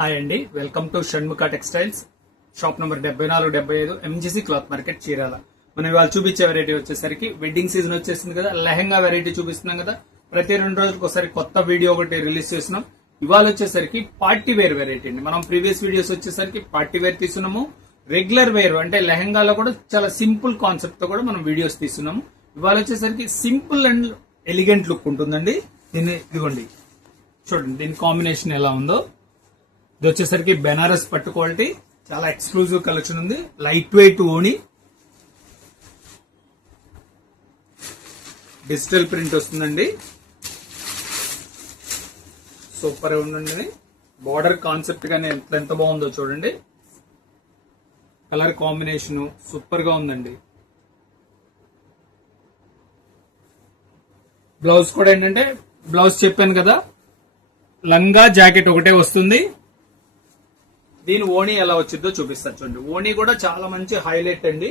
Hi అండి, welcome to Shanmukha textiles. Shop number 74-75 MGC cloth market Chirala. మనం ఇవాళ చూపించే వెరైటీ వచ్చేసరికి వెడ్డింగ్ సీజన్ వచ్చేసింది కదా, లెహంగా వెరైటీ చూపిస్తున్నాం కదా. ప్రతి 2 రోజులకు ఒకసారి కొత్త వీడియో ఒకటి రిలీజ్ చేస్తున్నాం. ఇవాళ వచ్చేసరికి పార్టీ వేర్ వెరైటీ అండి. మనం ప్రీవియస్ వీడియోస్ వచ్చేసరికి పార్టీ వేర్ తీసుకున్నాము, రెగ్యులర్ వేర్ అంటే లెహంగాలో కూడా చాలా సింపుల్ కాన్సెప్ట్ తో కూడా మనం వీడియోస్ తీస్తున్నాము. ఇవాళ వచ్చేసరికి సింపుల్ అండ్ ఎలిగెంట్ లుక్ ఉంటుందండి. దీన్ని ఇదిగోండి చూడండి, దీని కాంబినేషన్ ఎలా ఉందో. ఇది వచ్చేసరికి బెనారస్ పట్టు క్వాలిటీ, చాలా ఎక్స్క్లూజివ్ కలెక్షన్ ఉంది. లైట్ వెయిట్ ఓణి, డిజిటల్ ప్రింట్ వస్తుందండి. సూపర్ గా ఉందండి. బార్డర్ కాన్సెప్ట్ గానే ఎంత బాగుందో చూడండి. కలర్ కాంబినేషన్ సూపర్ గా ఉందండి. బ్లౌజ్ కూడా ఏంటంటే, బ్లౌజ్ చెప్పాను కదా, లంగా జాకెట్ ఒకటే వస్తుంది. దీని ఓణి ఎలా వచ్చిందో చూపిస్తారు చూడండి. ఓణి కూడా చాలా మంచి హైలైట్ అండి.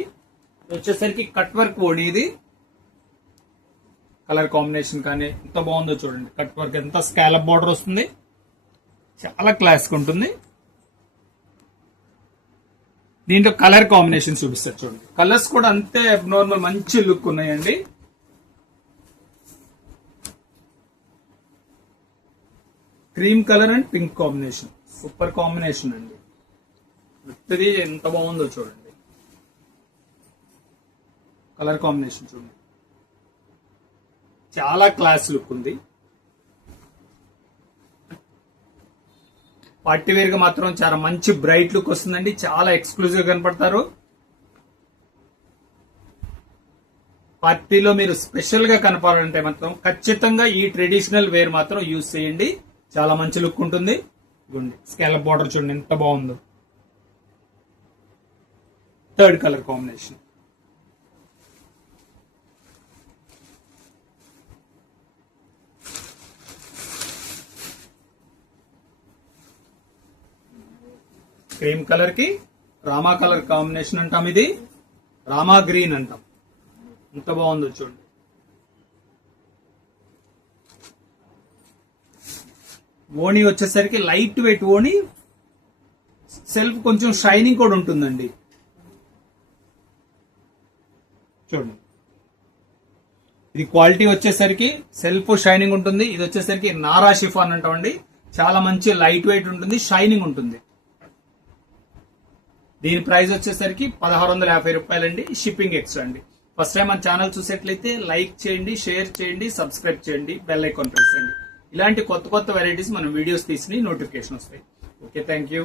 వచ్చేసరికి కట్ వర్క్ ఓణి. ఇది కలర్ కాంబినేషన్ కానీ ఎంత బాగుందో చూడండి. కట్ వర్క్ ఎంత స్కాలప్ బార్డర్ వస్తుంది, చాలా క్లాస్ ఉంటుంది. దీంట్లో కలర్ కాంబినేషన్ చూపిస్తారు చూడండి. కలర్స్ కూడా అంతే అబ్నార్మల్ మంచి లుక్ ఉన్నాయండి. Cream colour and pink combination, super combination అండి. మెత్తది ఎంత బాగుందో చూడండి. కలర్ కాంబినేషన్ చూడండి, చాలా క్లాస్ లుక్ ఉంది. పార్టీ వేర్ గా మాత్రం చాలా మంచి బ్రైట్ లుక్ వస్తుందండి. చాలా ఎక్స్క్లూజివ్ గా కనపడతారు. పార్టీలో మీరు స్పెషల్ గా కనపడాలంటే మాత్రం ఖచ్చితంగా ఈ ట్రెడిషనల్ వేర్ మాత్రం యూజ్ చేయండి. చాలా మంచి లుక్ ఉంటుంది. స్కాలప్ బార్డర్ చూడండి ఎంత బాగుందో. Third colour combination, cream colour కి రామా కలర్ కాంబినేషన్ అంటాం. ఇది రామా గ్రీన్ అంటాం. ఎంత బాగుందో చూడండి. ఓణి వచ్చేసరికి లైట్ వెయిట్ ఓణి, సెల్ఫ్ కొంచెం షైనింగ్ కూడా ఉంటుందండి. చూడండి, ఇది క్వాలిటీ వచ్చేసరికి సెల్ఫ్ షైనింగ్ ఉంటుంది. ఇది వచ్చేసరికి నారా షిఫాన్ అంటామండి. చాలా మంచి లైట్ వెయిట్ ఉంటుంది, షైనింగ్ ఉంటుంది. దీని ప్రైస్ వచ్చేసరికి 1650 రూపాయలండి. షిప్పింగ్ ఎక్స్ట్రా అండి. ఫస్ట్ టైం మన ఛానల్ చూసేట్లయితే లైక్ చేయండి, షేర్ చేయండి, సబ్స్క్రైబ్ చేయండి, బెల్ ఐకాన్ ప్రెస్ చేయండి. ఇలాంటి కొత్త వెరైటీస్ మనం వీడియోస్ తీసి నోటిఫికేషన్ వస్తాయి. Okay, thank you.